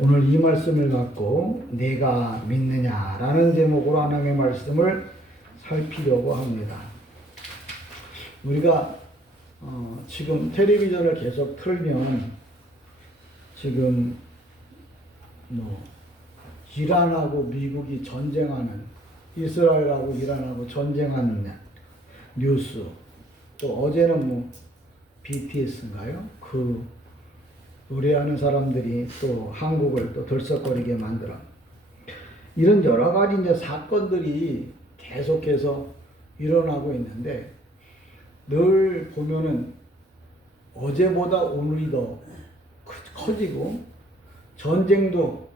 오늘 이 말씀을 갖고 내가 믿느냐라는 제목으로 하나님의 말씀을 살피려고 합니다. 우리가 지금 텔레비전을 계속 틀면 지금 이란하고 미국이 전쟁하는, 이스라엘하고 이란하고 전쟁하는 뉴스, 또 어제는 BTS인가요? 그 노래하는 사람들이 또 한국을 또 들썩거리게 만들어. 이런 여러 가지 이제 사건들이 계속해서 일어나고 있는데, 늘 보면은 어제보다 오늘이 더 커지고, 전쟁도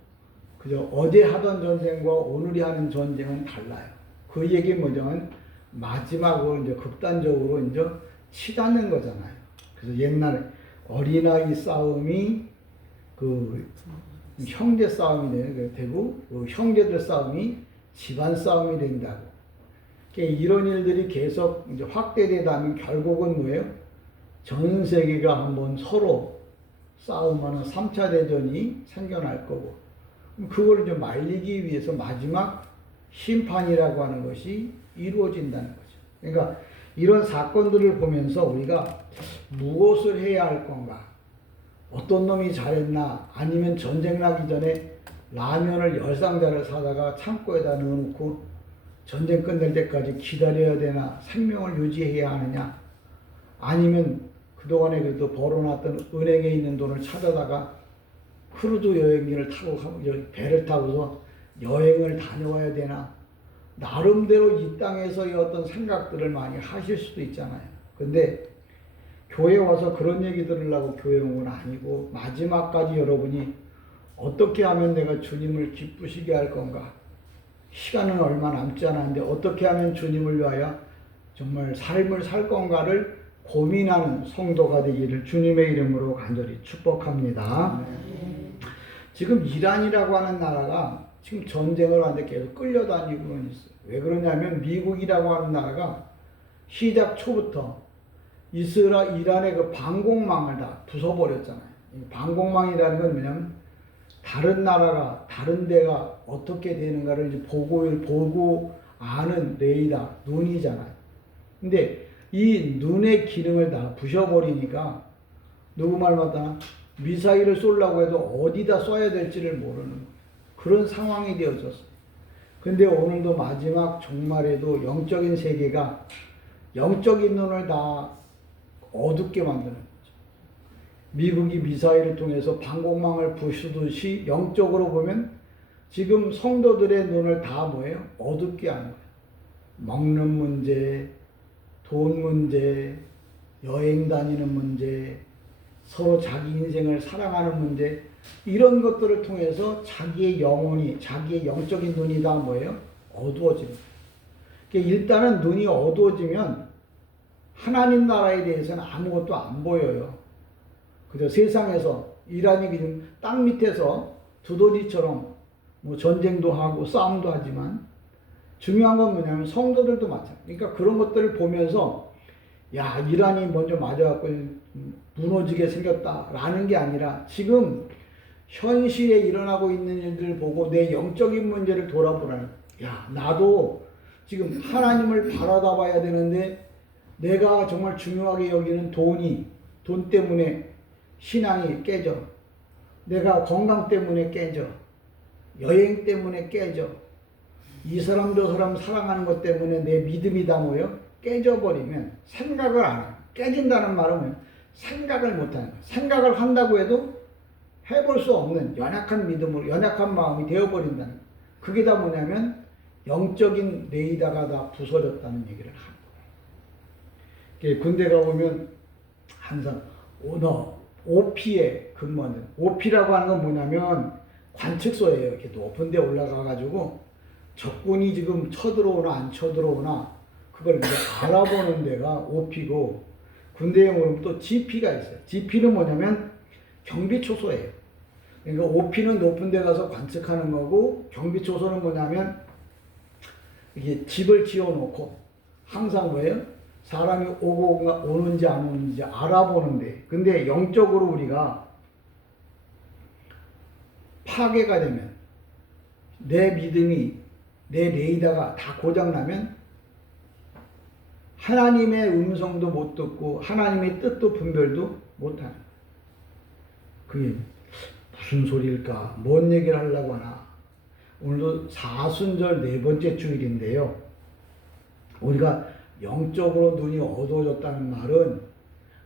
그저 어제 하던 전쟁과 오늘이 하는 전쟁은 달라요. 그 얘기 뭐냐면 마지막으로 이제 극단적으로 이제 치닫는 거잖아요. 그래서 옛날에 어린아이 싸움이 그 형제 싸움이 되고 그 형제들 싸움이 집안 싸움이 된다고. 이런 일들이 계속 이제 확대되다면 결국은 뭐예요? 전 세계가 한번 서로 싸움하는 3차 대전이 생겨날 거고, 그걸 좀 말리기 위해서 마지막 심판이라고 하는 것이 이루어진다는 거죠. 그러니까 이런 사건들을 보면서 우리가 무엇을 해야 할 건가? 어떤 놈이 잘했나? 아니면 전쟁 나기 전에 라면을 10상자를 사다가 창고에다 넣어놓고 전쟁 끝날 때까지 기다려야 되나? 생명을 유지해야 하느냐? 아니면 그동안에 그래도 벌어놨던 은행에 있는 돈을 찾아다가 크루즈 여행기를 타고 배를 타고서 여행을 다녀와야 되나? 나름대로 이 땅에서의 어떤 생각들을 많이 하실 수도 있잖아요. 근데 교회 와서 그런 얘기 들으려고 교회 온 건 아니고, 마지막까지 여러분이 어떻게 하면 내가 주님을 기쁘시게 할 건가? 시간은 얼마 남지 않았는데 어떻게 하면 주님을 위하여 정말 삶을 살 건가를 고민하는 성도가 되기를 주님의 이름으로 간절히 축복합니다. 지금 이란이라고 하는 나라가 지금 전쟁을 하는데 계속 끌려다니고는 있어요. 왜 그러냐면 미국이라고 하는 나라가 시작 초부터 이란의 그 방공망을 다 부숴버렸잖아요. 방공망이라는 건 뭐냐면 다른 나라가, 다른 데가 어떻게 되는가를 이제 보고 아는 레이더, 눈이잖아요. 근데 이 눈의 기능을 다 부셔버리니까 누구 말 맞다 미사일을 쏘려고 해도 어디다 쏴야 될지를 모르는 그런 상황이 되어졌어요. 근데 오늘도 마지막 종말에도 영적인 세계가 영적인 눈을 다 어둡게 만드는 거죠. 미국이 미사일을 통해서 방공망을 부수듯이 영적으로 보면 지금 성도들의 눈을 다 뭐예요? 어둡게 하는 거예요. 먹는 문제, 돈 문제, 여행 다니는 문제, 서로 자기 인생을 사랑하는 문제, 이런 것들을 통해서 자기의 영혼이, 자기의 영적인 눈이 다 뭐예요? 어두워지는 거예요. 일단은 눈이 어두워지면 하나님 나라에 대해서는 아무것도 안 보여요. 그저 세상에서 이란이 그냥 땅 밑에서 두더지처럼 전쟁도 하고 싸움도 하지만, 중요한 건 뭐냐면 성도들도 마찬가지. 그러니까 그런 것들을 보면서 야, 이란이 먼저 맞아갖고 무너지게 생겼다라는 게 아니라 지금 현실에 일어나고 있는 일들을 보고 내 영적인 문제를 돌아보라는, 야, 나도 지금 하나님을 바라다 봐야 되는데 내가 정말 중요하게 여기는 돈 때문에 신앙이 깨져. 내가 건강 때문에 깨져. 여행 때문에 깨져. 이 사람 저 사람 사랑하는 것 때문에 내 믿음이 다 뭐예요? 깨져버리면 생각을 안 해요. 깨진다는 말은 생각을 못하는 거예요. 생각을 한다고 해도 해볼 수 없는 연약한 믿음으로, 연약한 마음이 되어버린다는 거예요. 그게 다 뭐냐면 영적인 레이더가 다 부서졌다는 얘기를 하는 거예요. 군대 가보면 항상 OP에 근무하는, OP라고 하는 건 뭐냐면 관측소예요. 이렇게 높은 데 올라가가지고 적군이 지금 쳐들어오나 안 쳐들어오나 그걸 이제 알아보는 데가 OP고, 군대에 오면 또 GP가 있어요. GP는 뭐냐면 경비초소예요. 그러니까 OP는 높은 데 가서 관측하는 거고, 경비초소는 뭐냐면 이게 집을 지어놓고 항상 뭐예요? 사람이 오는지 안 오는지 알아보는데, 근데 영적으로 우리가 파괴가 되면, 내 믿음이, 내 레이더가 다 고장나면 하나님의 음성도 못 듣고 하나님의 뜻도 분별도 못하는 거예요. 그게 무슨 소리일까? 뭔 얘기를 하려고 하나? 오늘도 사순절 네 번째 주일인데요. 우리가 영적으로 눈이 어두워졌다는 말은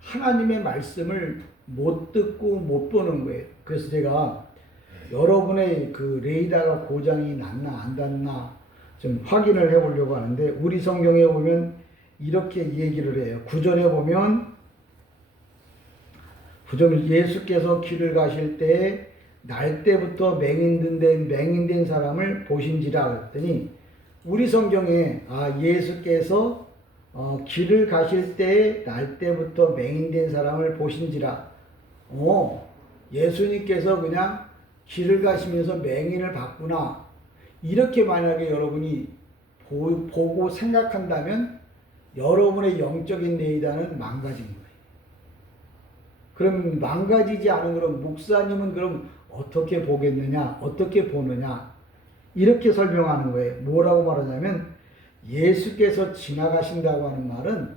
하나님의 말씀을 못 듣고 못 보는 거예요. 그래서 제가 여러분의 그 레이더가 고장이 났나 안 났나 좀 확인을 해 보려고 하는데, 우리 성경에 보면 이렇게 얘기를 해요. 구절에 보면, 예수께서 길을 가실 때 날 때부터 맹인된 사람을 보신지라 그랬더니, 우리 성경에 예수께서 길을 가실 때 날 때부터 맹인된 사람을 보신지라. 예수님께서 그냥 길을 가시면서 맹인을 봤구나. 이렇게 만약에 여러분이 보고 생각한다면 여러분의 영적인 레이더는 망가진 거예요. 그럼 망가지지 않은 그럼 목사님은 그럼 어떻게 보겠느냐? 어떻게 보느냐? 이렇게 설명하는 거예요. 뭐라고 말하냐면, 예수께서 지나가신다고 하는 말은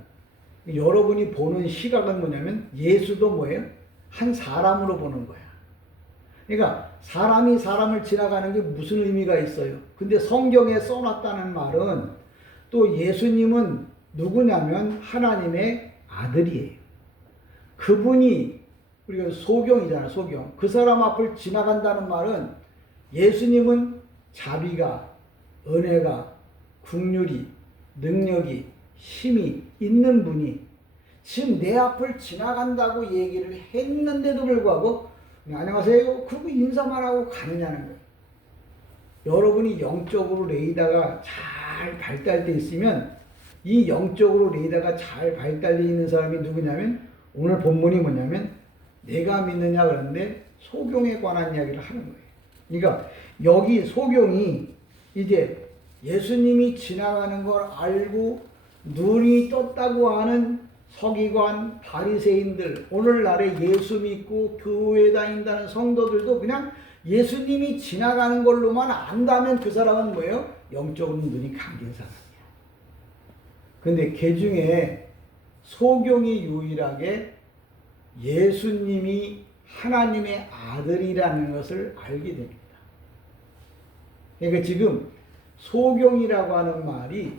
여러분이 보는 시각은 뭐냐면 예수도 뭐예요? 한 사람으로 보는 거야. 그러니까 사람이 사람을 지나가는 게 무슨 의미가 있어요? 근데 성경에 써놨다는 말은 또 예수님은 누구냐면 하나님의 아들이에요. 그분이, 우리가 소경이잖아, 소경. 그 사람 앞을 지나간다는 말은 예수님은 자비가, 은혜가, 긍휼이, 능력이, 힘이 있는 분이 지금 내 앞을 지나간다고 얘기를 했는데도 불구하고 안녕하세요 그러고 인사만 하고 가느냐는 거예요. 여러분이 영적으로 레이더가 잘 발달되어 있으면, 이 영적으로 레이더가 잘 발달되어 있는 사람이 누구냐면, 오늘 본문이 뭐냐면 내가 믿느냐 그러는데 소경에 관한 이야기를 하는 거예요. 그러니까 여기 소경이 이제 예수님이 지나가는 걸 알고 눈이 떴다고 하는 서기관, 바리새인들, 오늘날에 예수 믿고 교회 다닌다는 성도들도 그냥 예수님이 지나가는 걸로만 안다면 그 사람은 뭐예요? 영적으로 눈이 감긴 사람이야. 근데 그 중에 소경이 유일하게 예수님이 하나님의 아들이라는 것을 알게 됩니다. 그러니까 지금 소경이라고 하는 말이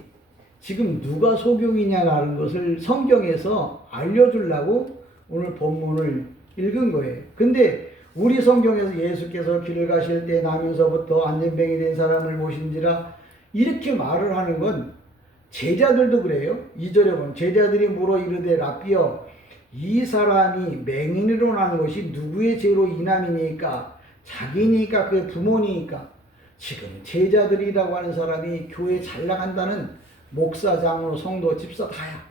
지금 누가 소경이냐라는 것을 성경에서 알려주려고 오늘 본문을 읽은 거예요. 근데 우리 성경에서 예수께서 길을 가실 때 나면서부터 안전병이 된 사람을 보신지라 이렇게 말을 하는 건 제자들도 그래요. 2절에 보면 제자들이 물어 이르되 라삐여 이 사람이 맹인으로 난 것이 누구의 죄로 인함이니까? 자기니까 그의 부모니까? 지금 제자들이라고 하는 사람이 교회 잘 나간다는 목사, 장로, 성도, 집사 다야.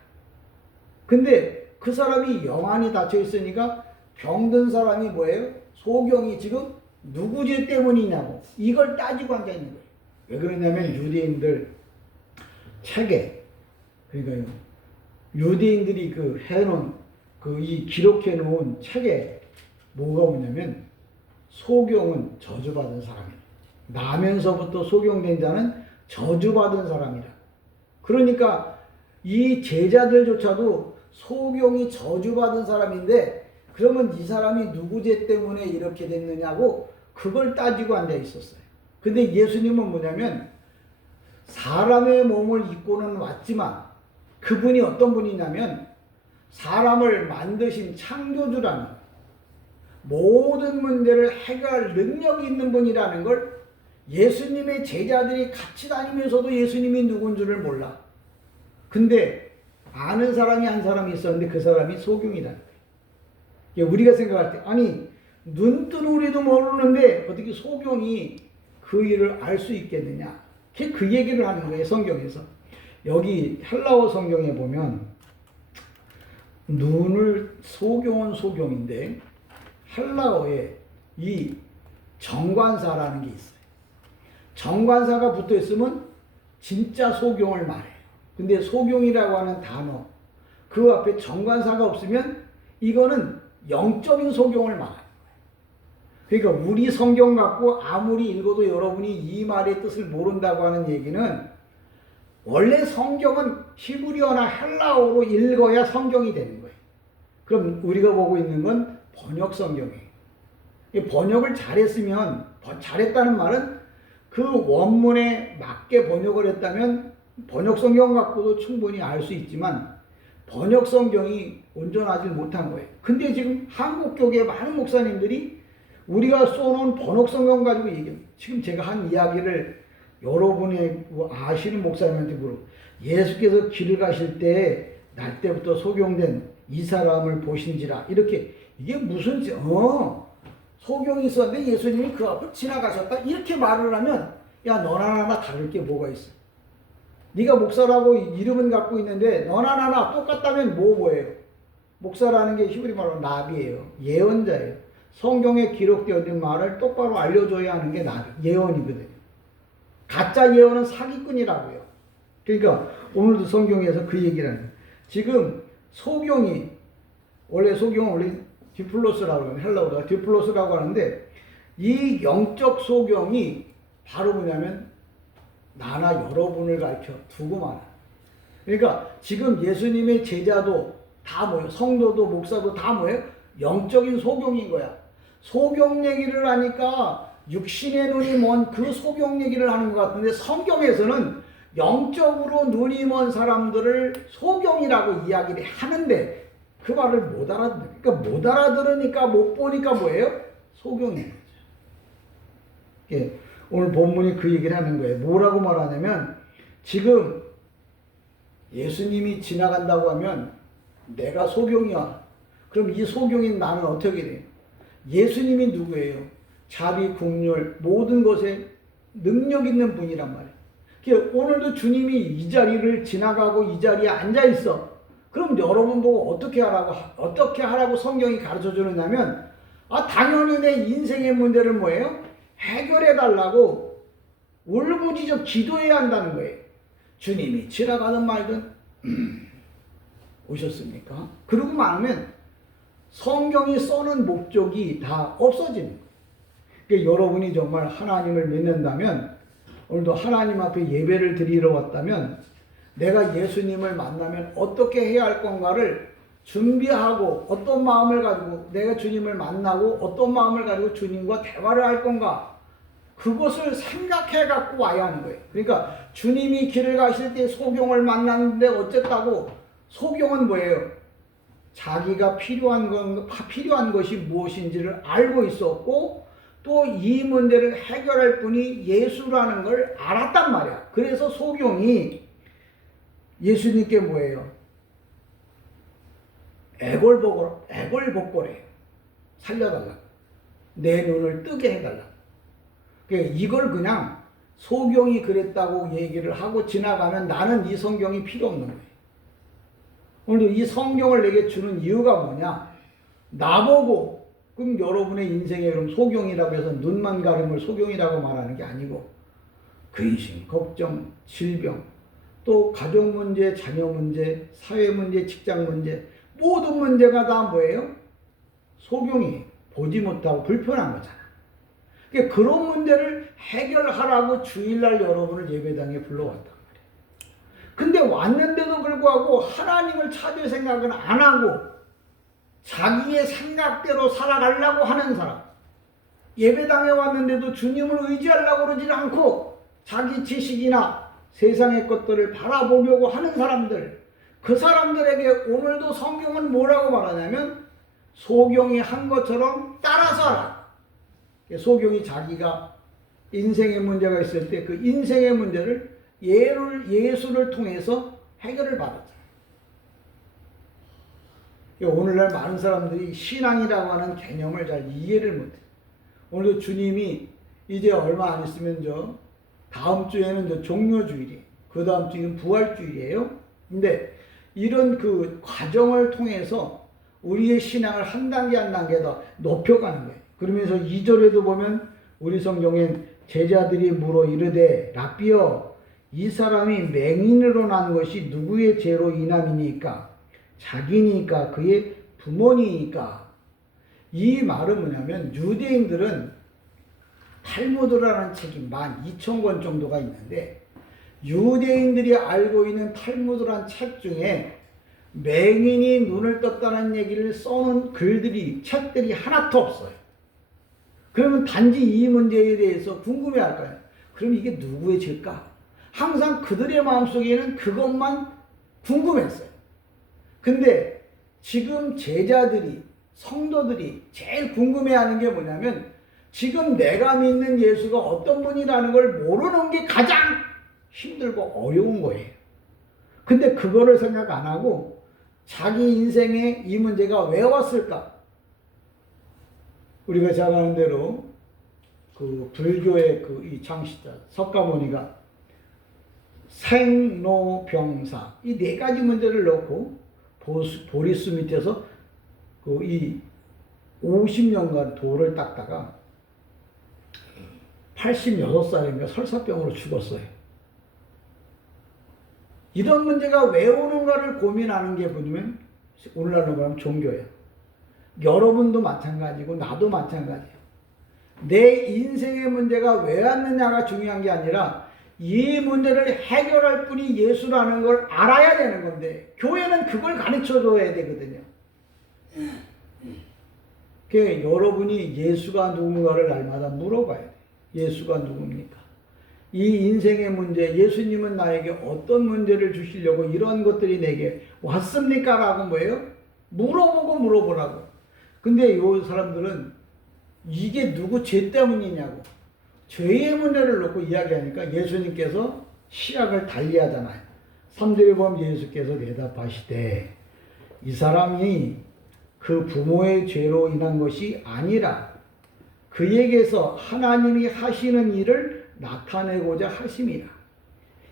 근데 그 사람이 영안이 닫혀 있으니까 병든 사람이 뭐예요? 소경이 지금 누구 죄 때문이냐고 이걸 따지고 앉아 있는 거예요. 왜 그러냐면 유대인들 책에, 그러니까 유대인들이 해놓은 이 기록해 놓은 책에 뭐가 뭐냐면 소경은 저주받은 사람이다. 나면서부터 소경된 자는 저주받은 사람이다. 그러니까 이 제자들조차도 소경이 저주받은 사람인데 그러면 이 사람이 누구 죄 때문에 이렇게 됐느냐고 그걸 따지고 앉아 있었어요. 근데 예수님은 뭐냐면 사람의 몸을 입고는 왔지만 그분이 어떤 분이냐면 사람을 만드신 창조주라는 모든 문제를 해결할 능력이 있는 분이라는 걸 예수님의 제자들이 같이 다니면서도 예수님이 누군 줄을 몰라. 근데 아는 사람이 한 사람이 있었는데 그 사람이 소경이라는 거예요. 우리가 생각할 때 아니 눈뜬 우리도 모르는데 어떻게 소경이 그 일을 알 수 있겠느냐. 그 얘기를 하는 거예요. 성경에서. 여기 헬라어 성경에 보면 눈을 소경은 소경인데 헬라어에 이 정관사라는 게 있어요. 정관사가 붙어 있으면 진짜 소경을 말해요. 근데 소경이라고 하는 단어 그 앞에 정관사가 없으면 이거는 영적인 소경을 말해요. 그러니까 우리 성경 갖고 아무리 읽어도 여러분이 이 말의 뜻을 모른다고 하는 얘기는 원래 성경은 히브리어나 헬라어로 읽어야 성경이 되는 거예요. 그럼 우리가 보고 있는 건 번역 성경이에요. 이 번역을 잘했으면, 잘했다는 말은 그 원문에 맞게 번역을 했다면 번역 성경 갖고도 충분히 알 수 있지만 번역 성경이 온전하지 못한 거예요. 근데 지금 한국 교계 많은 목사님들이 우리가 써놓은 번역 성경 가지고 얘기해요. 지금 제가 한 이야기를 여러분의 아시는 목사님한테 물어. 예수께서 길을 가실 때 날 때부터 소경된 이 사람을 보신지라. 이렇게 이게 무슨 소경이 있었는데 예수님이 그 앞을 지나가셨다. 이렇게 말을 하면 야 너나 나나 다를 게 뭐가 있어. 네가 목사라고 이름은 갖고 있는데 너나 나나 똑같다면 뭐예요? 목사라는 게 히브리 말로 나비예요. 예언자예요. 성경에 기록되어 있는 말을 똑바로 알려줘야 하는 게 예언이거든요. 가짜 예언은 사기꾼이라고요. 그러니까 오늘도 성경에서 그 얘기를 하는 거예요. 지금 소경이 원래 디플로스라고 하는 헬라어가 디플로스라고 하는데 이 영적 소경이 바로 뭐냐면 나나 여러분을 가르쳐 두고만. 그러니까 지금 예수님의 제자도 다 뭐예요? 성도도 목사도 다 뭐예요? 영적인 소경인 거야. 소경 얘기를 하니까 육신의 눈이 먼 그 소경 얘기를 하는 것 같은데 성경에서는 영적으로 눈이 먼 사람들을 소경이라고 이야기를 하는데 그 말을 못 알아들으니까 못 보니까 뭐예요? 소경인 거죠. 예, 오늘 본문이 그 얘기를 하는 거예요. 뭐라고 말하냐면 지금 예수님이 지나간다고 하면 내가 소경이야. 그럼 이 소경인 나는 어떻게 돼요? 예수님이 누구예요? 자비, 국률, 모든 것에 능력 있는 분이란 말이에요. 오늘도 주님이 이 자리를 지나가고 이 자리에 앉아 있어. 그럼 여러분 보고 어떻게 하라고 성경이 가르쳐 주느냐면 당연히 내 인생의 문제를 뭐예요? 해결해 달라고 울부짖어 기도해야 한다는 거예요. 주님이 지나가든 말든 오셨습니까? 그러고 말하면 성경이 써는 목적이 다 없어지는 거예요. 그러니까 여러분이 정말 하나님을 믿는다면 오늘도 하나님 앞에 예배를 드리러 왔다면 내가 예수님을 만나면 어떻게 해야 할 건가를 준비하고 어떤 마음을 가지고 내가 주님을 만나고 어떤 마음을 가지고 주님과 대화를 할 건가 그것을 생각해 갖고 와야 하는 거예요. 그러니까 주님이 길을 가실 때 소경을 만났는데 어쨌다고 소경은 뭐예요? 자기가 필요한 것이 무엇인지를 알고 있었고 또 이 문제를 해결할 분이 예수라는 걸 알았단 말이야. 그래서 소경이 예수님께 뭐예요? 애걸복걸해. 살려달라. 내 눈을 뜨게 해달라. 이걸 그냥 소경이 그랬다고 얘기를 하고 지나가면 나는 이 성경이 필요 없는 거예요. 오늘도 이 성경을 내게 주는 이유가 뭐냐? 나보고 그럼 여러분의 인생에 그럼 소경이라고 해서 눈만 가림을 소경이라고 말하는 게 아니고 근심, 걱정, 질병, 또 가족 문제, 자녀 문제, 사회 문제, 직장 문제 모든 문제가 다 뭐예요? 소경이 보지 못하고 불편한 거잖아. 그러니까 그런 문제를 해결하라고 주일날 여러분을 예배당에 불러왔단 말이에요. 근데 왔는데도 불구하고 하나님을 찾을 생각은 안 하고 자기의 생각대로 살아가려고 하는 사람, 예배당에 왔는데도 주님을 의지하려고 그러지 않고 자기 지식이나 세상의 것들을 바라보려고 하는 사람들, 그 사람들에게 오늘도 성경은 뭐라고 말하냐면 소경이 한 것처럼 따라서 하라. 소경이 자기가 인생의 문제가 있을 때 그 인생의 문제를 예수를 통해서 해결을 받았죠. 오늘날 많은 사람들이 신앙이라고 하는 개념을 잘 이해를 못해요. 오늘도 주님이 이제 얼마 안 있으면 다음 주에는 종료주일이에요. 그 다음 주에는 부활주일이에요. 근데 이런 그 과정을 통해서 우리의 신앙을 한 단계 한 단계 더 높여가는 거예요. 그러면서 2절에도 보면 우리 성경엔 제자들이 물어 이르되 랍비여 이 사람이 맹인으로 난 것이 누구의 죄로 인함이니까? 자기니까 그의 부모니까. 이 말은 뭐냐면 유대인들은 탈무드라는 책이 12,000권 정도가 있는데 유대인들이 알고 있는 탈무드라는 책 중에 맹인이 눈을 떴다는 얘기를 써놓은 글들이 책들이 하나도 없어요. 그러면 단지 이 문제에 대해서 궁금해할 거예요. 그럼 이게 누구의 죄일까? 항상 그들의 마음속에는 그것만 궁금했어요. 근데 지금 제자들이 성도들이 제일 궁금해하는 게 뭐냐면 지금 내가 믿는 예수가 어떤 분이라는 걸 모르는 게 가장 힘들고 어려운 거예요. 근데 그거를 생각 안 하고 자기 인생에 이 문제가 왜 왔을까? 우리가 잘 아는 대로 그 불교의 그 이 창시자 석가모니가 생로병사 이 네 가지 문제를 넣고 보리수 밑에서 그 이 50년간 돌을 닦다가 86살인가 설사병으로 죽었어요. 이런 문제가 왜 오는가를 고민하는 게 뭐냐면 오늘날로 말하면 종교예요. 여러분도 마찬가지고 나도 마찬가지예요. 내 인생의 문제가 왜 왔느냐가 중요한 게 아니라 이 문제를 해결할 분이 예수라는 걸 알아야 되는 건데 교회는 그걸 가르쳐 줘야 되거든요. 그러니까 여러분이 예수가 누군가를 날마다 물어봐야 돼요. 예수가 누굽니까? 이 인생의 문제, 예수님은 나에게 어떤 문제를 주시려고 이런 것들이 내게 왔습니까? 라고 뭐예요? 물어보라고. 근데 이 사람들은 이게 누구 죄 때문이냐고 죄의 문제를 놓고 이야기하니까 예수님께서 시각을 달리하잖아요. 3절에 보면 예수께서 대답하시되 이 사람이 그 부모의 죄로 인한 것이 아니라 그에게서 하나님이 하시는 일을 나타내고자 하심이라.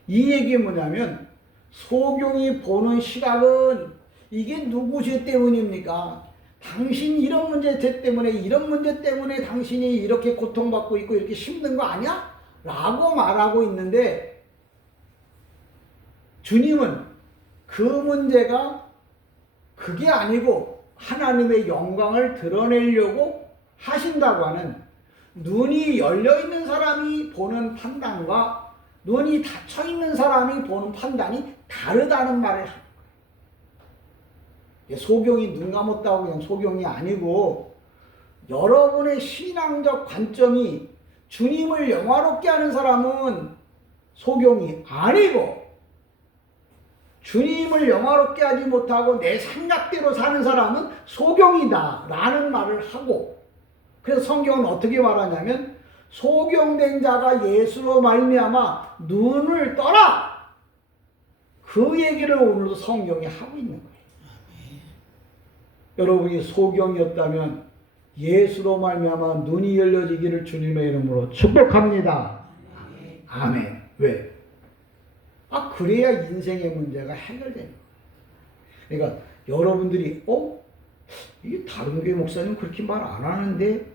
이 얘기 뭐냐면 소경이 보는 시각은 이게 누구 죄 때문입니까? 당신 이런 문제 때문에 이런 문제 때문에 당신이 이렇게 고통받고 있고 이렇게 힘든 거 아니야? 라고 말하고 있는데 주님은 그 문제가 그게 아니고 하나님의 영광을 드러내려고 하신다고 하는 눈이 열려있는 사람이 보는 판단과 눈이 닫혀있는 사람이 보는 판단이 다르다는 말을 합니다. 소경이 눈 감았다고 그냥 소경이 아니고 여러분의 신앙적 관점이 주님을 영화롭게 하는 사람은 소경이 아니고 주님을 영화롭게 하지 못하고 내 생각대로 사는 사람은 소경이다 라는 말을 하고 그래서 성경은 어떻게 말하냐면 소경된 자가 예수로 말미암아 눈을 떠라 그 얘기를 오늘도 성경이 하고 있는 거예요. 여러분이 소경이었다면 예수로 말미암아 눈이 열려지기를 주님의 이름으로 축복합니다. 아멘. 왜? 그래야 인생의 문제가 해결되는 거예요. 그러니까 여러분들이 이게 다른 교회 목사님 그렇게 말 안 하는데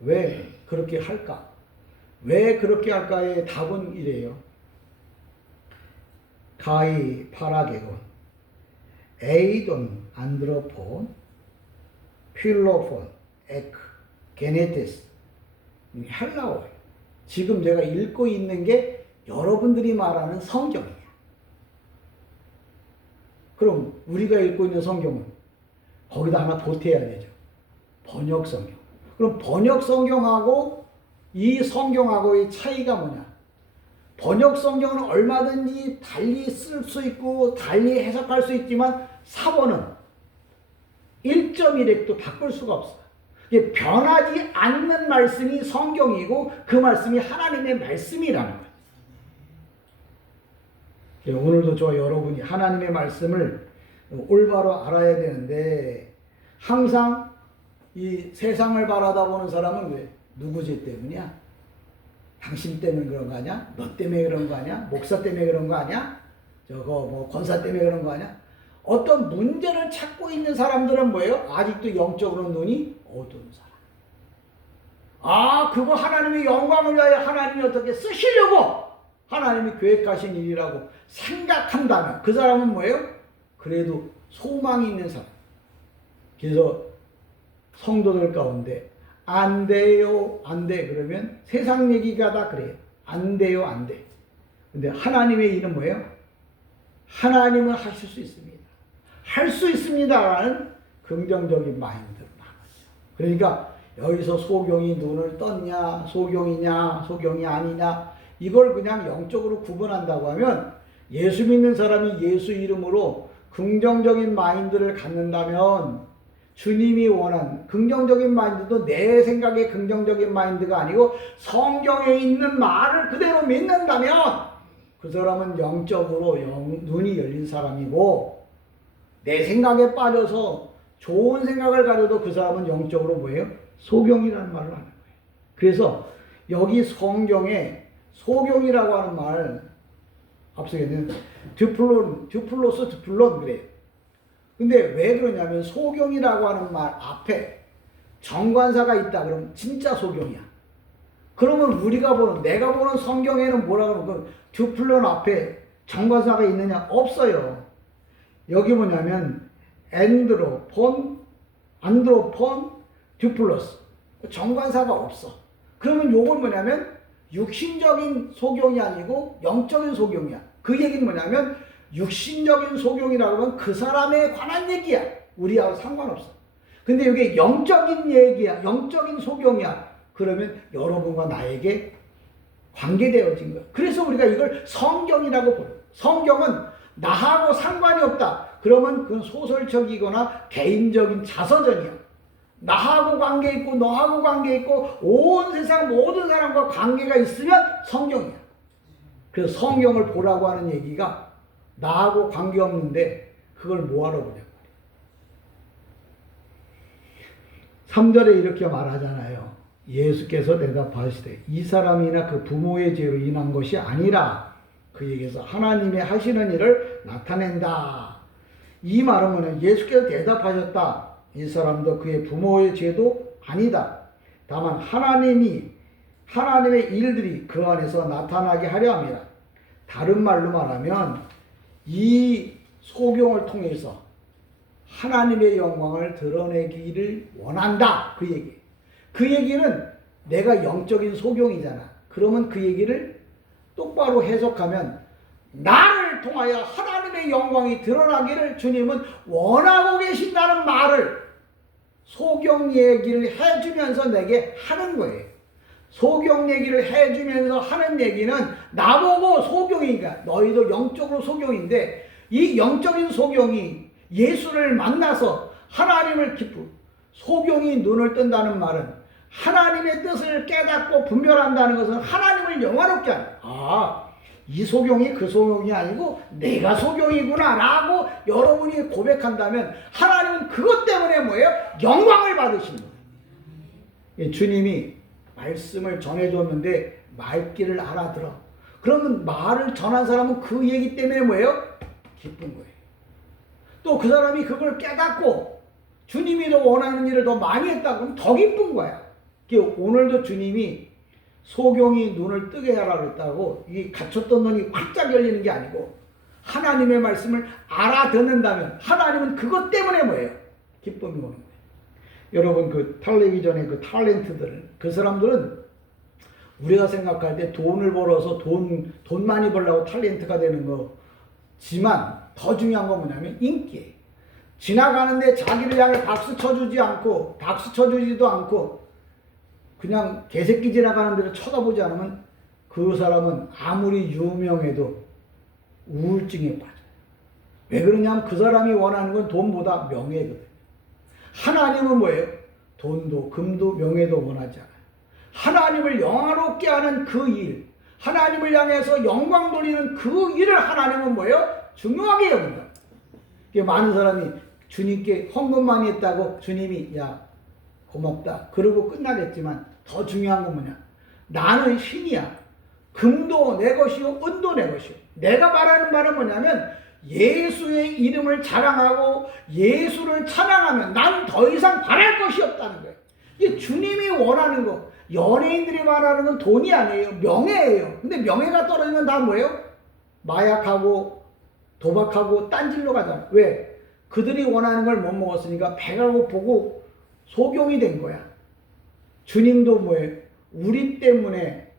왜 그렇게 할까? 왜 그렇게 할까의 답은 이래요. 가이 파라게곤 에이돈 안드로폰 필로폰 에크 게네테스 헬라어예요. 지금 내가 읽고 있는 게 여러분들이 말하는 성경이에요. 그럼 우리가 읽고 있는 성경은 거기다 하나 보태야 되죠. 번역 성경. 그럼 번역 성경하고 이 성경하고의 차이가 뭐냐? 번역 성경은 얼마든지 달리 쓸 수 있고 달리 해석할 수 있지만 사본은 1.1획도 바꿀 수가 없어요. 변하지 않는 말씀이 성경이고 그 말씀이 하나님의 말씀이라는 거예요. 오늘도 저와 여러분이 하나님의 말씀을 올바로 알아야 되는데 항상 이 세상을 바라다보는 사람은 왜? 누구 죄 때문이야? 당신 때문에 그런 거 아니야? 너 때문에 그런 거 아니야? 목사 때문에 그런 거 아니야? 권사 때문에 그런 거 아니야? 어떤 문제를 찾고 있는 사람들은 뭐예요? 아직도 영적으로 눈이 어두운 사람. 그거 하나님의 영광을 위하여 하나님이 어떻게 쓰시려고 하나님이 계획하신 일이라고 생각한다면 그 사람은 뭐예요? 그래도 소망이 있는 사람. 그래서 성도들 가운데 안 돼요, 안 돼. 그러면 세상 얘기가 다 그래요. 안 돼요, 안 돼. 근데 하나님의 일은 뭐예요? 하나님은 하실 수 있습니다. 할 수 있습니다라는 긍정적인 마인드를 나누죠. 그러니까 여기서 소경이 눈을 떴냐, 소경이냐, 소경이 아니냐, 이걸 그냥 영적으로 구분한다고 하면 예수 믿는 사람이 예수 이름으로 긍정적인 마인드를 갖는다면 주님이 원하는 긍정적인 마인드도 내 생각의 긍정적인 마인드가 아니고 성경에 있는 말을 그대로 믿는다면 그 사람은 영적으로 눈이 열린 사람이고 내 생각에 빠져서 좋은 생각을 가져도 그 사람은 영적으로 뭐예요? 소경이라는 말을 하는 거예요. 그래서 여기 성경에 소경이라고 하는 말 앞서에는 드플론 그래요. 근데 왜 그러냐면 소경이라고 하는 말 앞에 정관사가 있다 그러면 진짜 소경이야. 그러면 우리가 보는 내가 보는 성경에는 뭐라 그러면 드플론 앞에 정관사가 있느냐? 없어요. 여기 뭐냐면 안드로폰, 드플러스 정관사가 없어. 그러면 요건 뭐냐면 육신적인 소경이 아니고 영적인 소경이야. 그 얘기는 뭐냐면 육신적인 소경이라고 하면 그 사람에 관한 얘기야. 우리하고 상관없어. 근데 이게 영적인 얘기야. 영적인 소경이야. 그러면 여러분과 나에게 관계되어진 거야. 그래서 우리가 이걸 성경이라고 부르요. 성경은 나하고 상관이 없다. 그러면 그건 소설적이거나 개인적인 자서전이야. 나하고 관계 있고 너하고 관계 있고 온 세상 모든 사람과 관계가 있으면 성경이야. 그래서 성경을 보라고 하는 얘기가 나하고 관계없는데 그걸 뭐하러 보냐고. 3절에 이렇게 말하잖아요. 예수께서 대답하시되 이 사람이나 그 부모의 죄로 인한 것이 아니라 그 얘기에서 하나님의 하시는 일을 나타낸다. 이 말은 뭐냐? 예수께서 대답하셨다. 이 사람도 그의 부모의 죄도 아니다. 다만 하나님의 일들이 그 안에서 나타나게 하려 함이라. 다른 말로 말하면 이 소경을 통해서 하나님의 영광을 드러내기를 원한다. 그 얘기. 그 얘기는 내가 영적인 소경이잖아. 그러면 그 얘기를 똑바로 해석하면 나를 통하여 하나님의 영광이 드러나기를 주님은 원하고 계신다는 말을 소경 얘기를 해주면서 내게 하는 거예요. 소경 얘기를 해주면서 하는 얘기는 나보고 소경이니까 너희도 영적으로 소경인데 이 영적인 소경이 예수를 만나서 하나님을 소경이 눈을 뜬다는 말은 하나님의 뜻을 깨닫고 분별한다는 것은 하나님을 영화롭게 하는 이 소경이 그 소경이 아니고 내가 소경이구나 라고 여러분이 고백한다면 하나님은 그것 때문에 뭐예요? 영광을 받으시는 거예요. 주님이 말씀을 전해줬는데 말귀를 알아들어. 그러면 말을 전한 사람은 그 얘기 때문에 뭐예요? 기쁜 거예요. 또 그 사람이 그걸 깨닫고 주님이 더 원하는 일을 더 많이 했다 그러면 더 기쁜 거야. 오늘도 주님이 소경이 눈을 뜨게 하라고 했다고 이게 갇혔던 눈이 활짝 열리는 게 아니고 하나님의 말씀을 알아듣는다면 하나님은 그것 때문에 뭐예요? 기쁨이 오는 거예요. 여러분 그 텔레비전의 그 탤런트들 그 사람들은 우리가 생각할 때 돈을 벌어서 돈 많이 벌려고 탤런트가 되는 거지만 더 중요한 건 뭐냐면 인기예요. 지나가는데 자기를 향해 박수 쳐주지도 않고 그냥 개새끼 지나가는 데를 쳐다보지 않으면 그 사람은 아무리 유명해도 우울증에 빠져요. 왜 그러냐면 그 사람이 원하는 건 돈보다 명예거든요. 하나님은 뭐예요? 돈도 금도 명예도 원하지 않아요. 하나님을 영화롭게 하는 그 일, 하나님을 향해서 영광 돌리는 그 일을 하나님은 뭐예요? 중요하게 여긴다. 많은 사람이 주님께 헌금 많이 했다고 주님이 야 고맙다 그러고 끝나겠지만 더 중요한 건 뭐냐? 나는 신이야. 금도 내 것이요 은도 내 것이요. 내가 말하는 말은 뭐냐면 예수의 이름을 자랑하고 예수를 찬양하면 난 더 이상 바랄 것이 없다는 거예요. 이게 주님이 원하는 거. 연예인들이 말하는 건 돈이 아니에요. 명예예요. 근데 명예가 떨어지면 다 뭐예요? 마약하고 도박하고 딴질로 가잖아. 왜? 그들이 원하는 걸 못 먹었으니까 배가 고프고 소경이 된 거야. 주님도 뭐예요? 우리 때문에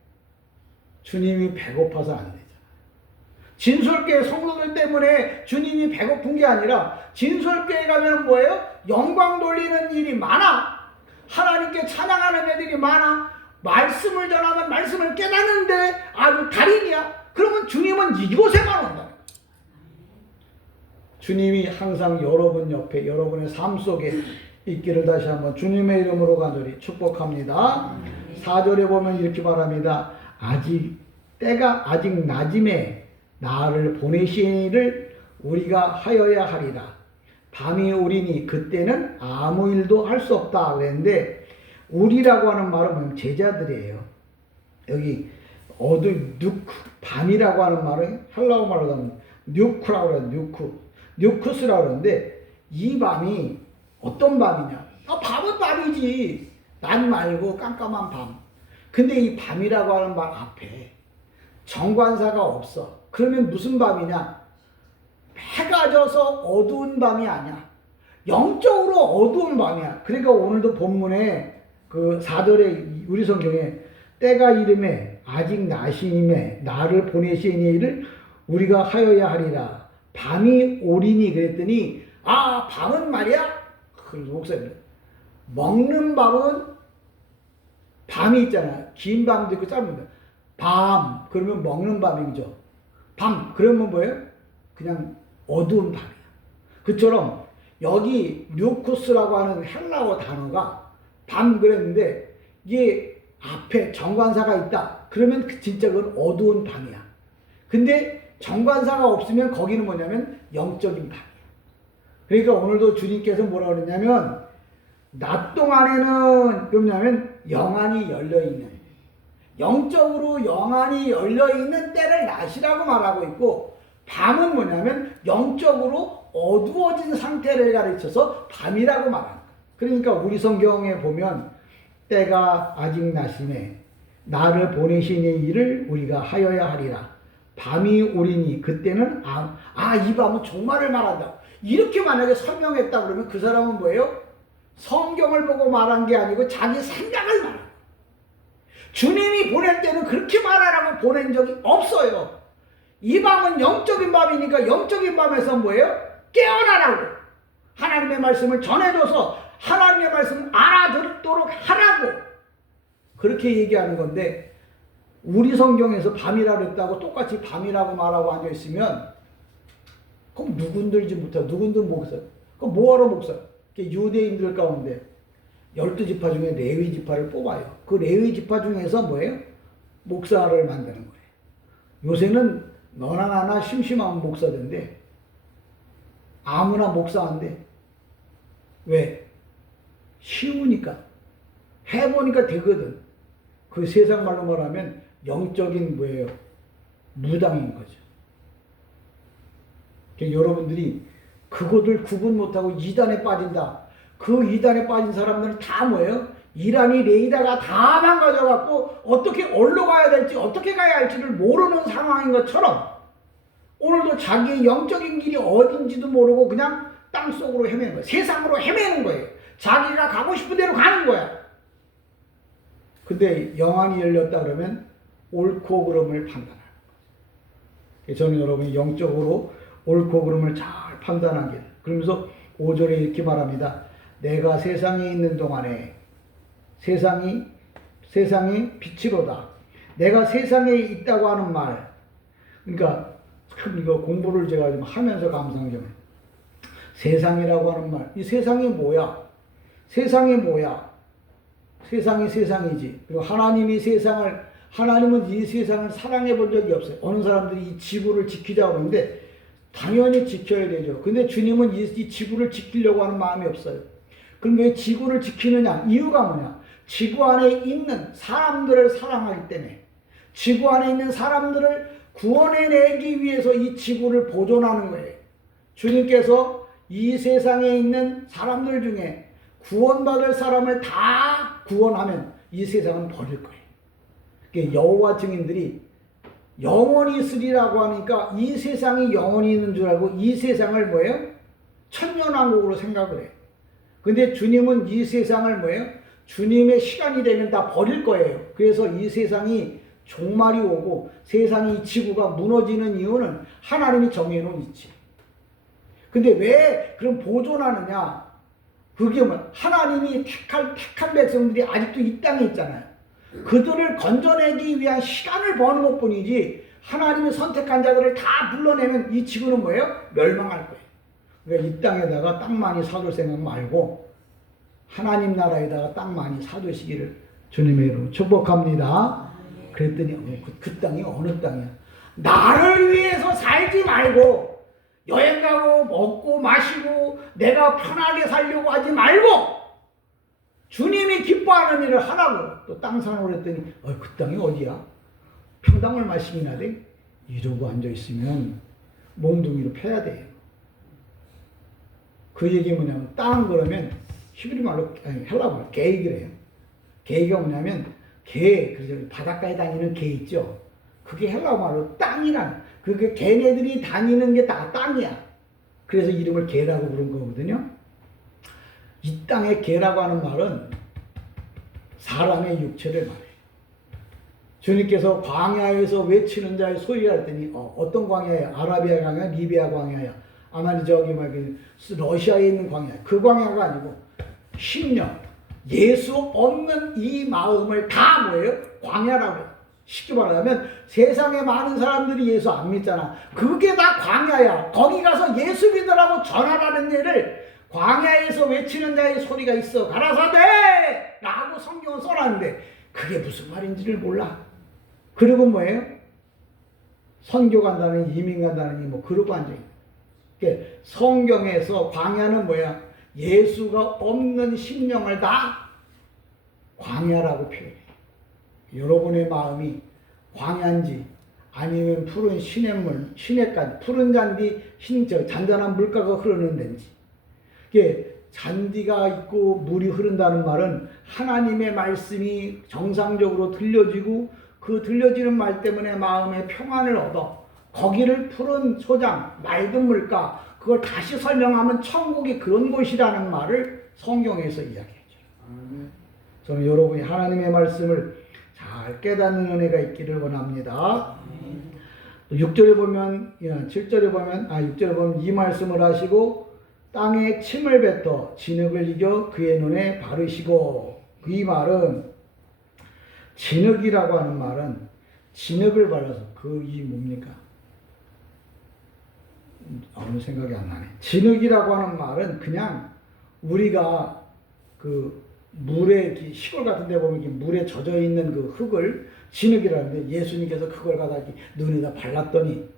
주님이 배고파서 안 되잖아. 진솔교회 성도들 때문에 주님이 배고픈 게 아니라 진솔교회 가면 뭐예요? 영광 돌리는 일이 많아. 하나님께 찬양하는 애들이 많아. 말씀을 전하면 말씀을 깨닫는데 아주 달인이야. 그러면 주님은 이곳에만 온다. 주님이 항상 여러분 옆에 여러분의 삶 속에 있기를 다시 한번 주님의 이름으로 간절히 축복합니다. 4절에 보면 이렇게 말합니다. 때가 아직 낮임에 나를 보내시니를 우리가 하여야 하리라. 밤이 오리니 그때는 아무 일도 할 수 없다 그랬는데, 우리라고 하는 말은 제자들이에요. 여기 밤이라고 하는 말은 헬라어 말로 하면 뉴크라고 그래요. 뉴크스라고 그러는데, 이 밤이 어떤 밤이냐? 밤은 밤이지. 낮 말고 깜깜한 밤. 근데 이 밤이라고 하는 말 앞에 정관사가 없어. 그러면 무슨 밤이냐? 해가 져서 어두운 밤이 아니야. 영적으로 어두운 밤이야. 그러니까 오늘도 본문에 그 4절에 우리 성경에 때가 이름에 아직 낮이임에 나를 보내시니 이를 우리가 하여야 하리라. 밤이 오리니 그랬더니 밤은 말이야. 그래서 목사님, 먹는 밤은 밤이 있잖아. 긴 밤도 있고 짧은 밤. 밤 그러면 먹는 밤이죠. 밤 그러면 뭐예요? 그냥 어두운 밤이야. 그처럼 여기 뉴쿠스라고 하는 헬라어 단어가 밤 그랬는데, 이게 앞에 정관사가 있다. 그러면 진짜 그건 어두운 밤이야. 근데 정관사가 없으면 거기는 뭐냐면 영적인 밤이야. 그러니까 오늘도 주님께서 뭐라 그러냐면, 낮 동안에는 뭐냐면 영안이 열려있는, 영적으로 영안이 열려있는 때를 낮이라고 말하고 있고, 밤은 뭐냐면 영적으로 어두워진 상태를 가르쳐서 밤이라고 말합니다. 그러니까 우리 성경에 보면 때가 아직 낮이네 나를 보내시니 일을 우리가 하여야 하리라. 밤이 오리니 그때는 이 밤은 종말을 말한다. 이렇게 만약에 설명했다 그러면 그 사람은 뭐예요? 성경을 보고 말한 게 아니고 자기 생각을 말한 거예요. 주님이 보낼 때는 그렇게 말하라고 보낸 적이 없어요. 이 밤은 영적인 밤이니까 영적인 밤에서 뭐예요? 깨어나라고. 하나님의 말씀을 전해줘서 하나님의 말씀을 알아듣도록 하라고. 그렇게 얘기하는 건데, 우리 성경에서 밤이라고 했다고 똑같이 밤이라고 말하고 앉아있으면 그럼 누군들지 못해. 누군들 목사. 그럼 뭐하러 목사? 유대인들 가운데 12지파 중에 레위지파를 뽑아요. 그 레위지파 중에서 뭐예요? 목사를 만드는 거예요. 요새는 너나 나나 심심한 목사인데 아무나 목사한데, 왜? 쉬우니까. 해보니까 되거든. 그 세상 말로 말하면 영적인 뭐예요? 무당인 거죠. 여러분들이 그것을 구분 못하고 이단에 빠진다. 그 이단에 빠진 사람들은 다 뭐예요? 이란이 레이다가 다 망가져갖고 어떻게 어디로 가야 될지 어떻게 가야 할지를 모르는 상황인 것처럼, 오늘도 자기의 영적인 길이 어딘지도 모르고 그냥 땅속으로 헤매는 거예요. 세상으로 헤매는 거예요. 자기가 가고 싶은 대로 가는 거야. 근데 영안이 열렸다 그러면 옳고 그름을 판단하는 거예요. 저는 여러분이 영적으로 옳고 그름을 잘 판단하게. 그러면서 5절에 이렇게 말합니다. 내가 세상에 있는 동안에 세상이 빛이로다. 내가 세상에 있다고 하는 말. 그러니까 참 이거 공부를 제가 좀 하면서 감상 좀 해요. 세상이라고 하는 말. 이 세상이 뭐야? 세상이 뭐야? 세상이 세상이지. 그리고 하나님은 이 세상을 사랑해 본 적이 없어요. 어느 사람들이 이 지구를 지키자고 하는데 당연히 지켜야 되죠. 근데 주님은 이 지구를 지키려고 하는 마음이 없어요. 그럼 왜 지구를 지키느냐? 이유가 뭐냐? 지구 안에 있는 사람들을 사랑하기 때문에, 지구 안에 있는 사람들을 구원해내기 위해서 이 지구를 보존하는 거예요. 주님께서 이 세상에 있는 사람들 중에 구원받을 사람을 다 구원하면 이 세상은 버릴 거예요. 여호와 증인들이 영원히 있으리라고 하니까 이 세상이 영원히 있는 줄 알고 이 세상을 뭐예요? 천년왕국으로 생각을 해요. 근데 주님은 이 세상을 뭐예요? 주님의 시간이 되면 다 버릴 거예요. 그래서 이 세상이 종말이 오고 세상이 이 지구가 무너지는 이유는 하나님이 정해놓은 이치. 근데 왜 그럼 보존하느냐? 그게 뭐 하나님이 택한 백성들이 아직도 이 땅에 있잖아요. 그들을 건져내기 위한 시간을 버는 것뿐이지 하나님이 선택한 자들을 다 불러내면 이 지구는 뭐예요? 멸망할 거예요. 그러니까 이 땅에다가 땅 많이 사둘 생각 말고 하나님 나라에다가 땅 많이 사두시기를 주님의 이름으로 축복합니다. 그랬더니 그 땅이 어느 땅이야? 나를 위해서 살지 말고 여행 가고 먹고 마시고 내가 편하게 살려고 하지 말고 주님이 기뻐하는 일을 하라고 또 땅 사놓으라 했더니 그 땅이 어디야? 평당 말씀이나 돼? 이러고 앉아있으면 몽둥이로 패야 돼요. 그 얘기 뭐냐면 땅 그러면 히브리 말로 헬라 말로 게이그래요. 게이가 뭐냐면 그래서 바닷가에 다니는 개 있죠. 그게 헬라 말로 땅이란 그게 걔네들이 다니는 게 다 땅이야. 그래서 이름을 개라고 부른 거거든요. 이 땅에 개라고 하는 말은 사람의 육체를 말해요. 주님께서 광야에서 외치는 자의 소리라 했더니 어떤 광야야? 아라비아 광야, 리비아 광야야. 아마 저기 러시아에 있는 광야. 그 광야가 아니고 심령, 예수 없는 이 마음을 다 뭐예요? 광야라고 해요. 쉽게 말하면 세상에 많은 사람들이 예수 안 믿잖아. 그게 다 광야야. 거기 가서 예수 믿으라고 전하라는 일을 광야에서 외치는 자의 소리가 있어. 가라사대! 라고 성경은 써놨는데 그게 무슨 말인지를 몰라. 그리고 뭐예요? 선교 간다는 이민 간다는 뭐 그러고 앉아있는. 그러니까 성경에서 광야는 뭐야? 예수가 없는 심령을 다 광야라고 표현해. 여러분의 마음이 광야인지 아니면 푸른 시냇물, 시냇가지, 푸른 잔디, 잔잔한 물가가 흐르는 데인지. 이게 잔디가 있고 물이 흐른다는 말은 하나님의 말씀이 정상적으로 들려지고 그 들려지는 말 때문에 마음의 평안을 얻어 거기를 푸른 소장, 맑은 물가, 그걸 다시 설명하면 천국이 그런 곳이라는 말을 성경에서 이야기해줘요. 저는 여러분이 하나님의 말씀을 잘 깨닫는 은혜가 있기를 원합니다. 6절에 보면, 7절에 보면, 6절에 보면 이 말씀을 하시고 땅에 침을 뱉어 진흙을 이겨 그의 눈에 바르시고. 이 말은 진흙이라고 하는 말은 진흙을 발라서 이 뭡니까? 아무 생각이 안 나네. 진흙이라고 하는 말은 그냥 우리가 물에 시골 같은 데 보면 물에 젖어 있는 그 흙을 진흙이라는데 예수님께서 그걸 갖다 눈에다 발랐더니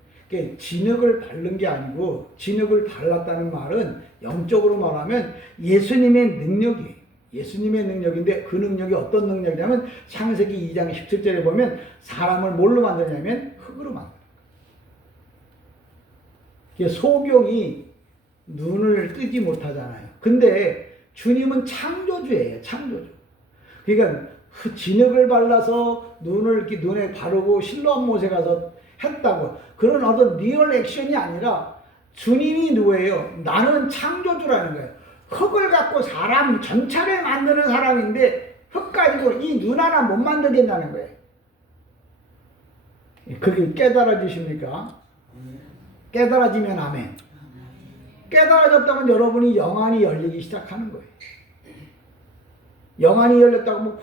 진흙을 바른 게 아니고 진흙을 발랐다는 말은 영적으로 말하면 예수님의 능력이에요. 예수님의 능력인데 그 능력이 어떤 능력이냐면 창세기 2장 17절에 보면 사람을 뭘로 만드냐면 흙으로 만들어요. 소경이 눈을 뜨지 못하잖아요. 근데 주님은 창조주예요. 창조주. 그러니까 진흙을 발라서 눈에 바르고 실로암 못에 가서 했다고. 그런 어떤 리얼 액션이 아니라 주님이 누구예요? 나는 창조주라는 거예요. 흙을 갖고 사람 전체를 만드는 사람인데 흙 가지고 이 눈 하나 못 만들겠다는 거예요. 그게 깨달아지십니까? 깨달아지면 아멘. 깨달아졌다면 여러분이 영안이 열리기 시작하는 거예요. 영안이 열렸다고 뭐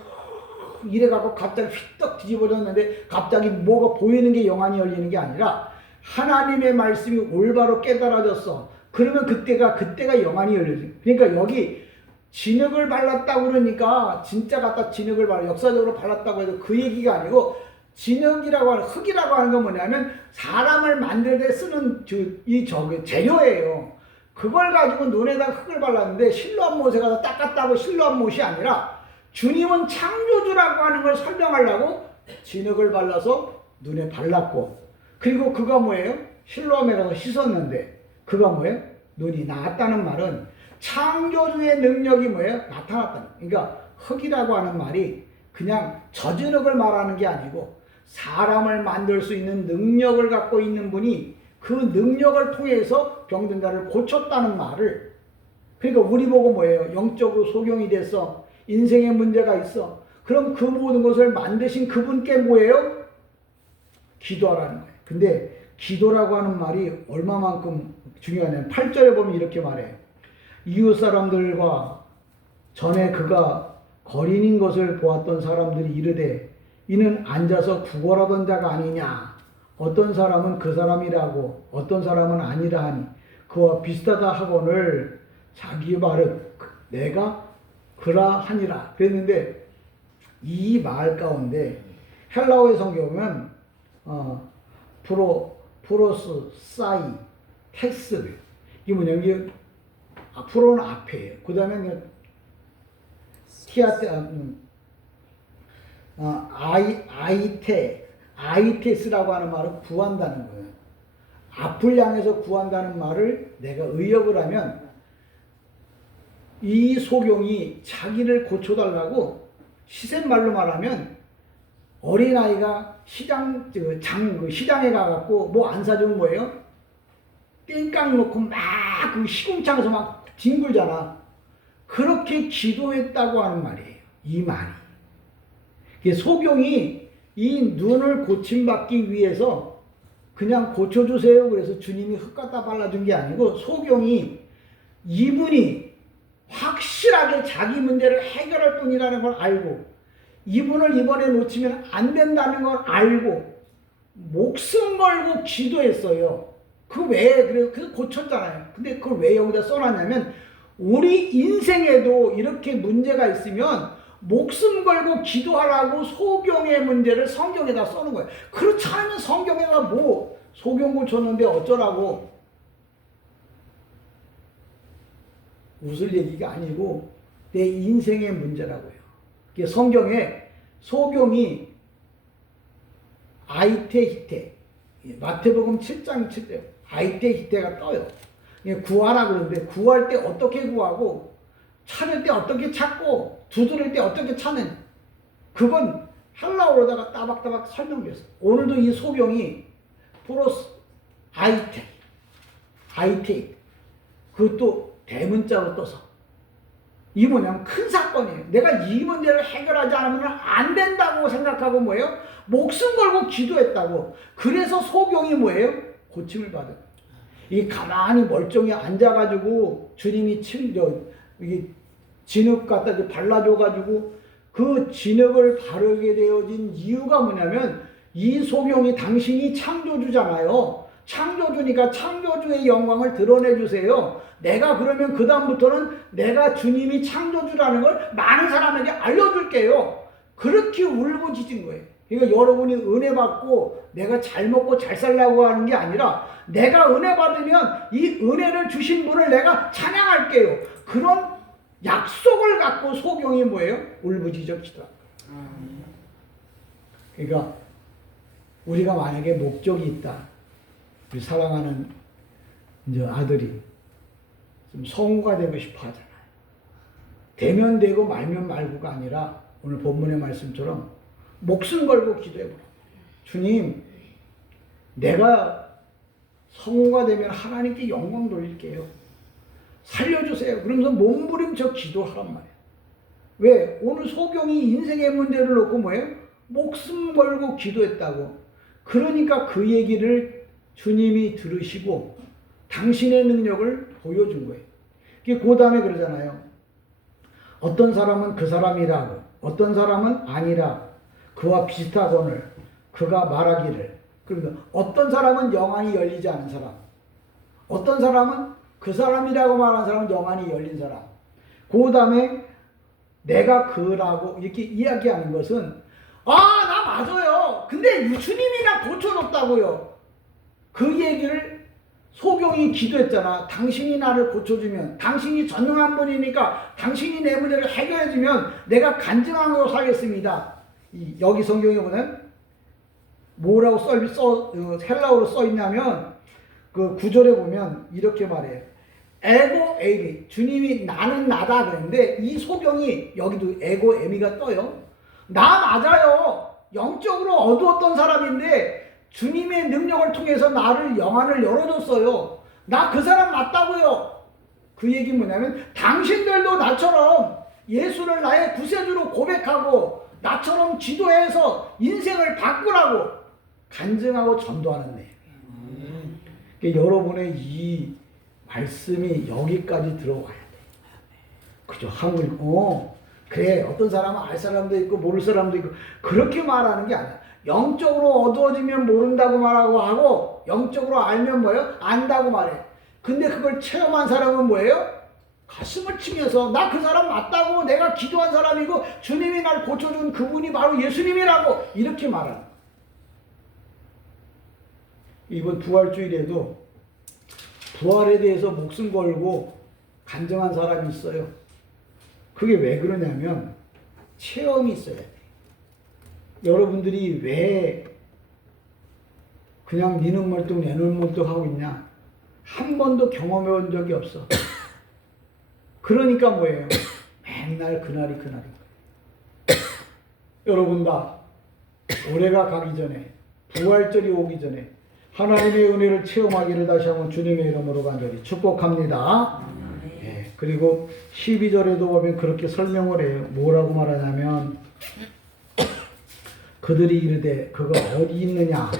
이래갖고 갑자기 휘떡 뒤집어졌는데 갑자기 뭐가 보이는 게 영안이 열리는 게 아니라 하나님의 말씀이 올바로 깨달아졌어. 그러면 그때가 영안이 열려져. 그러니까 여기 진흙을 발랐다고 그러니까 진짜 갖다 진흙을 역사적으로 발랐다고 해도 그 얘기가 아니고 진흙이라고 하는 흙이라고 하는 건 뭐냐면 사람을 만들 때 쓰는 재료예요. 그걸 가지고 눈에다 흙을 발랐는데 실로암 못에 가서 닦았다고 실로암 못이 아니라 주님은 창조주라고 하는 걸 설명하려고 진흙을 발라서 눈에 발랐고 그리고 그가 뭐예요? 실로암에 가서 씻었는데 그가 뭐예요? 눈이 나았다는 말은 창조주의 능력이 뭐예요? 나타났다는. 그러니까 흙이라고 하는 말이 그냥 젖은 흙을 말하는 게 아니고 사람을 만들 수 있는 능력을 갖고 있는 분이 그 능력을 통해서 병든 자를 고쳤다는 말을 그러니까 우리 보고 뭐예요? 영적으로 소경이 됐어. 인생에 문제가 있어. 그럼 그 모든 것을 만드신 그분께 뭐예요? 기도하라는 거예요. 근데 기도라고 하는 말이 얼마만큼 중요하냐면 8절에 보면 이렇게 말해요. 이웃 사람들과 전에 그가 거린인 것을 보았던 사람들이 이르되 이는 앉아서 구걸하던 자가 아니냐. 어떤 사람은 그 사람이라고 어떤 사람은 아니라 하니 그와 비슷하다 하거늘 자기 말은 내가 그라하니라 그랬는데 이 말 가운데 헬라어의 성경에 보면 프로스 사이 테스 이게 뭐냐면 이게 프로는 앞에예요. 그 다음에 아이테스라고 하는 말은 구한다는 거예요. 앞을 향해서 구한다는 말을 내가 의역을 하면 이 소경이 자기를 고쳐달라고 시샘말로 말하면 어린아이가 시장에 가갖고 뭐 안 사주면 뭐예요? 땡깡 놓고 막 그 시궁창에서 막 뒹굴잖아. 그렇게 기도했다고 하는 말이에요. 이 말이. 소경이 이 눈을 고침받기 위해서 그냥 고쳐주세요. 그래서 주님이 흙 갖다 발라준 게 아니고 소경이 이분이 확실하게 자기 문제를 해결할 뿐이라는 걸 알고 이분을 이번에 놓치면 안 된다는 걸 알고 목숨 걸고 기도했어요. 그래서 고쳤잖아요. 근데 그걸 왜 여기다 써놨냐면 우리 인생에도 이렇게 문제가 있으면 목숨 걸고 기도하라고 소경의 문제를 성경에다 써놓은 거예요. 그렇지 않으면 성경에다 뭐 소경 고쳤는데 어쩌라고 웃을 얘기가 아니고 내 인생의 문제라고요. 성경에 소경이 아이테히테 마태복음 7장 7절 아이테히테가 떠요. 구하라 그러는데 구할 때 어떻게 구하고 찾을 때 어떻게 찾고 두드릴 때 어떻게 찾는 그건 헬라어로다가 따박따박 설명됐어요. 오늘도 이 소경이 프로스 아이테 그것도 대문자로 떠서 이 뭐냐면 큰 사건이에요. 내가 이 문제를 해결하지 않으면 안 된다고 생각하고 뭐예요? 목숨 걸고 기도했다고. 그래서 소경이 뭐예요? 고침을 받은. 이 가만히 멀쩡히 앉아가지고 주님이 진흙 갖다 발라줘가지고 그 진흙을 바르게 되어진 이유가 뭐냐면 이 소경이 당신이 창조주잖아요. 창조주니까 창조주의 영광을 드러내주세요. 내가 그러면 그 다음부터는 내가 주님이 창조주라는 걸 많은 사람에게 알려줄게요. 그렇게 울부짖은 거예요. 그러니까 여러분이 은혜 받고 내가 잘 먹고 잘 살라고 하는 게 아니라 내가 은혜 받으면 이 은혜를 주신 분을 내가 찬양할게요. 그런 약속을 갖고 소경이 뭐예요? 울부짖어 기도한 거예요. 그러니까 우리가 만약에 목적이 있다. 우리 사랑하는 이제 아들이 좀 성우가 되고 싶어 하잖아요. 되면 되고 말면 말고가 아니라 오늘 본문의 말씀처럼 목숨 걸고 기도해보라. 주님, 내가 성우가 되면 하나님께 영광 돌릴게요. 살려주세요. 그러면서 몸부림쳐 기도하란 말이에요. 왜? 오늘 소경이 인생의 문제를 놓고 뭐예요? 목숨 걸고 기도했다고. 그러니까 그 얘기를 주님이 들으시고 당신의 능력을 보여준 거예요. 그 다음에 그러잖아요. 어떤 사람은 그 사람이라고 어떤 사람은 아니라 그와 비슷하거늘 그가 말하기를. 그러니까 어떤 사람은 영안이 열리지 않은 사람, 어떤 사람은 그 사람이라고 말하는 사람은 영안이 열린 사람. 그 다음에 내가 그라고 이렇게 이야기하는 것은 나 맞아요. 근데 주님이 나 고쳐줬다고요. 그 얘기를 소경이 기도했잖아. 당신이 나를 고쳐주면, 당신이 전능한 분이니까 당신이 내 문제를 해결해주면 내가 간증하고 살겠습니다. 여기 성경에 보면 뭐라고 헬라어로 써있냐면 그 9절에 보면 이렇게 말해요. 에고 에미, 주님이 나는 나다 그랬는데 이 소경이 여기도 에고 에미가 떠요. 나 맞아요. 영적으로 어두웠던 사람인데 주님의 능력을 통해서 나를 영안을 열어줬어요. 나 그 사람 맞다고요. 그 얘기 뭐냐면 당신들도 나처럼 예수를 나의 구세주로 고백하고 나처럼 기도해서 인생을 바꾸라고 간증하고 전도하는 내용. 그러니까 여러분의 이 말씀이 여기까지 들어와야 돼. 그죠? 한글 그래 어떤 사람은 알 사람도 있고 모를 사람도 있고 그렇게 말하는 게 아니야. 영적으로 어두워지면 모른다고 말하고 하고 영적으로 알면 뭐예요? 안다고 말해. 근데 그걸 체험한 사람은 뭐예요? 가슴을 치면서 나 그 사람 맞다고 내가 기도한 사람이고 주님이 날 고쳐준 그분이 바로 예수님이라고 이렇게 말하는 거예요. 이번 부활주일에도 부활에 대해서 목숨 걸고 간증한 사람이 있어요. 그게 왜 그러냐면 체험이 있어야 돼. 여러분들이 왜 그냥 니는 멀뚱 내는 멀뚱 하고 있냐? 한 번도 경험해 본 적이 없어. 그러니까 뭐예요? 맨날 그날이 그날인 거예요. 여러분 다 올해가 가기 전에 부활절이 오기 전에 하나님의 은혜를 체험하기를 다시 한번 주님의 이름으로 간절히 축복합니다. 예, 그리고 12절에도 보면 그렇게 설명을 해요. 뭐라고 말하냐면 그들이 이르되 그가 어디 있느냐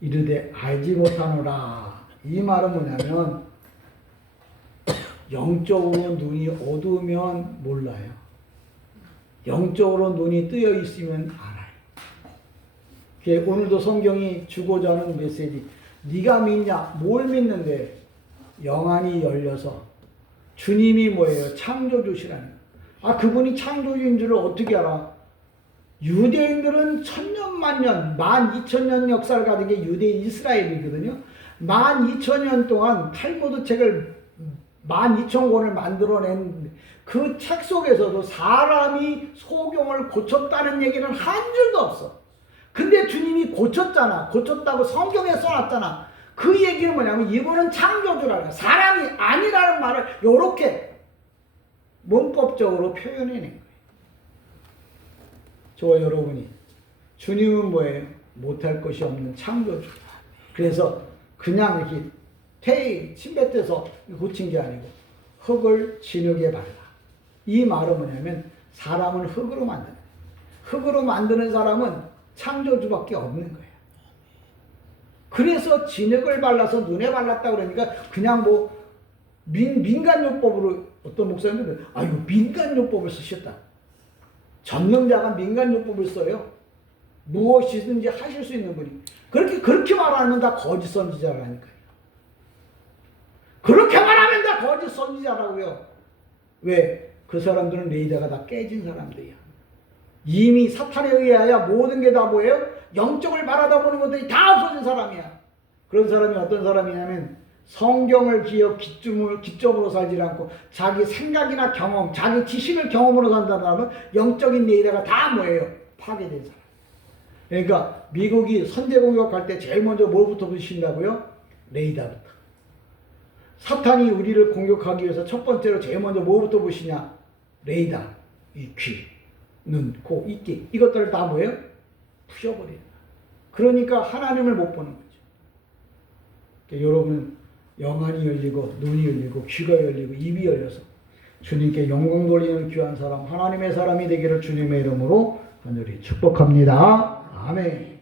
이르되 알지 못하노라. 이 말은 뭐냐면 영적으로 눈이 어두우면 몰라요. 영적으로 눈이 뜨여 있으면 알아요. 오늘도 성경이 주고자 하는 메시지 네가 믿냐? 뭘 믿는데? 영안이 열려서 주님이 뭐예요? 창조주시라는 거예요. 그분이 창조주인 줄을 어떻게 알아? 유대인들은 천년 만년 12,000년 역사를 가진 게 유대인 이스라엘이거든요. 12,000년 동안 탈무드 책을 12,000권을 만들어낸 그 책 속에서도 사람이 소경을 고쳤다는 얘기는 한 줄도 없어. 근데 주님이 고쳤잖아. 고쳤다고 성경에 써놨잖아. 그 얘기는 뭐냐면 이분은 창조주라는 사람이 아니라는 말을 이렇게 문법적으로 표현해낸 거예요. 저와 여러분이 주님은 뭐예요? 못할 것이 없는 창조주. 그래서 그냥 이렇게 침뱉어서 고친 게 아니고 흙을 진흙에 발라. 이 말은 뭐냐면 사람을 흙으로 만드는 흙으로 만드는 사람은 창조주밖에 없는 거예요. 그래서 진흙을 발라서 눈에 발랐다 그러니까 그냥 뭐 민간요법으로 어떤 목사님들은 이거 민간요법을 쓰셨다. 전능자가 민간요법을 써요. 무엇이든지 하실 수 있는 분이. 그렇게 말하면 다 거짓 선지자라니까요. 그렇게 말하면 다 거짓 선지자라고요. 왜? 그 사람들은 레이더가 다 깨진 사람들이야. 이미 사탄에 의하여 모든 게 다 뭐예요? 영적을 바라다보는 것들이 다 없어진 사람이야. 그런 사람이 어떤 사람이냐면 성경을 기점으로 살지 않고 자기 생각이나 경험, 자기 지식을 경험으로 산다면 영적인 레이더가 다 뭐예요? 파괴된 사람. 그러니까 미국이 선제 공격할 때 제일 먼저 뭐부터 부신다고요? 레이더부터. 사탄이 우리를 공격하기 위해서 첫 번째로 제일 먼저 뭐부터 부시냐? 레이더, 이 귀, 눈, 코, 이끼 이것들을 다 뭐예요? 부셔버리는 거예요. 그러니까 하나님을 못 보는 거죠. 그러니까 여러분 영안이 열리고 눈이 열리고 귀가 열리고 입이 열려서 주님께 영광 돌리는 귀한 사람 하나님의 사람이 되기를 주님의 이름으로 간절히 축복합니다. 아멘.